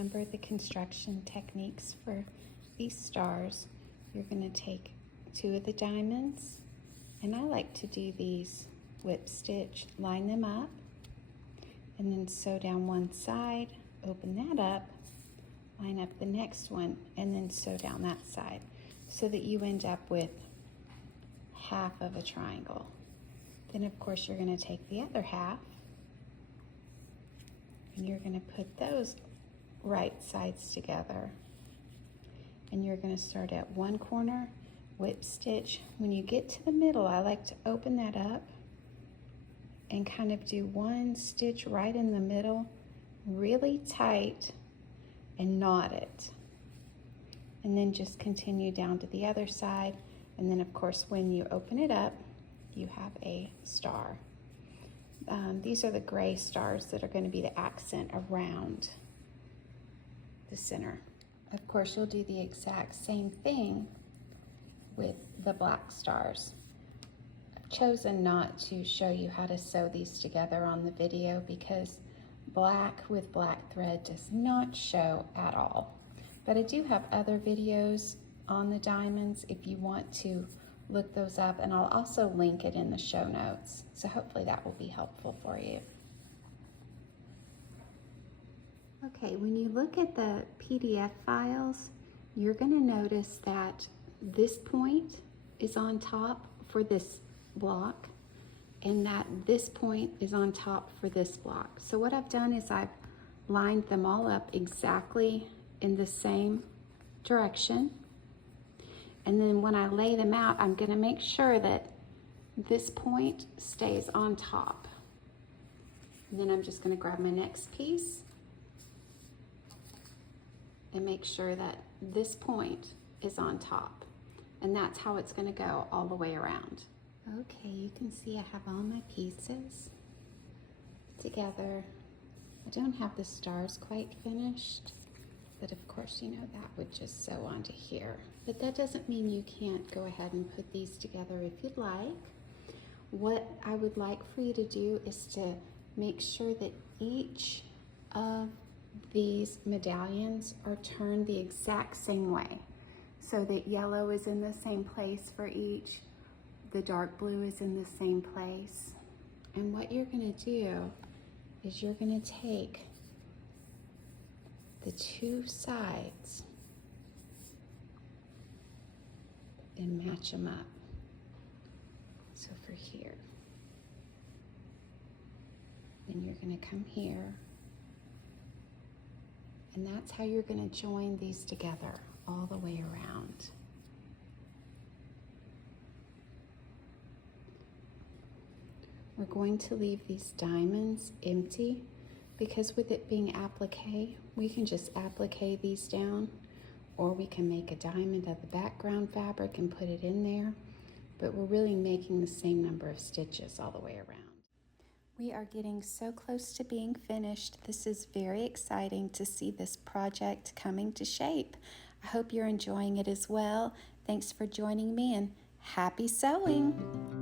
remember the construction techniques for these stars, you're going to take 2 of the diamonds, and I like to do these whip stitch, line them up, and then sew down one side, open that up, line up the next one, and then sew down that side, so that you end up with half of a triangle. Then of course you're going to take the other half and you're going to put those right sides together, and you're going to start at one corner, whip stitch. When you get to the middle, I like to open that up and kind of do one stitch right in the middle, really tight, and knot it. And then just continue down to the other side. And then of course, when you open it up, you have a star. These are the gray stars that are going to be the accent around the center. Of course, you'll do the exact same thing with the black stars. I've chosen not to show you how to sew these together on the video because black with black thread does not show at all. But I do have other videos on the diamonds if you want to look those up, and I'll also link it in the show notes. So hopefully that will be helpful for you. Okay, when you look at the PDF files, you're going to notice that this point is on top for this block, and that this point is on top for this block. So what I've done is I've lined them all up exactly in the same direction. And then when I lay them out, I'm going to make sure that this point stays on top. And then I'm just going to grab my next piece and make sure that this point is on top. And that's how it's going to go all the way around. Okay, you can see I have all my pieces together. I don't have the stars quite finished, but of course, you know, that would just sew onto here. But that doesn't mean you can't go ahead and put these together if you'd like. What I would like for you to do is to make sure that each of these medallions are turned the exact same way, so that yellow is in the same place for each, the dark blue is in the same place. And what you're going to do is you're going to take the 2 sides and match them up. So for here, then you're going to come here, and that's how you're going to join these together all the way around. We're going to leave these diamonds empty because with it being applique, we can just applique these down, or we can make a diamond of the background fabric and put it in there, but we're really making the same number of stitches all the way around. We are getting so close to being finished. This is very exciting to see this project coming to shape. I hope you're enjoying it as well. Thanks for joining me, and happy sewing!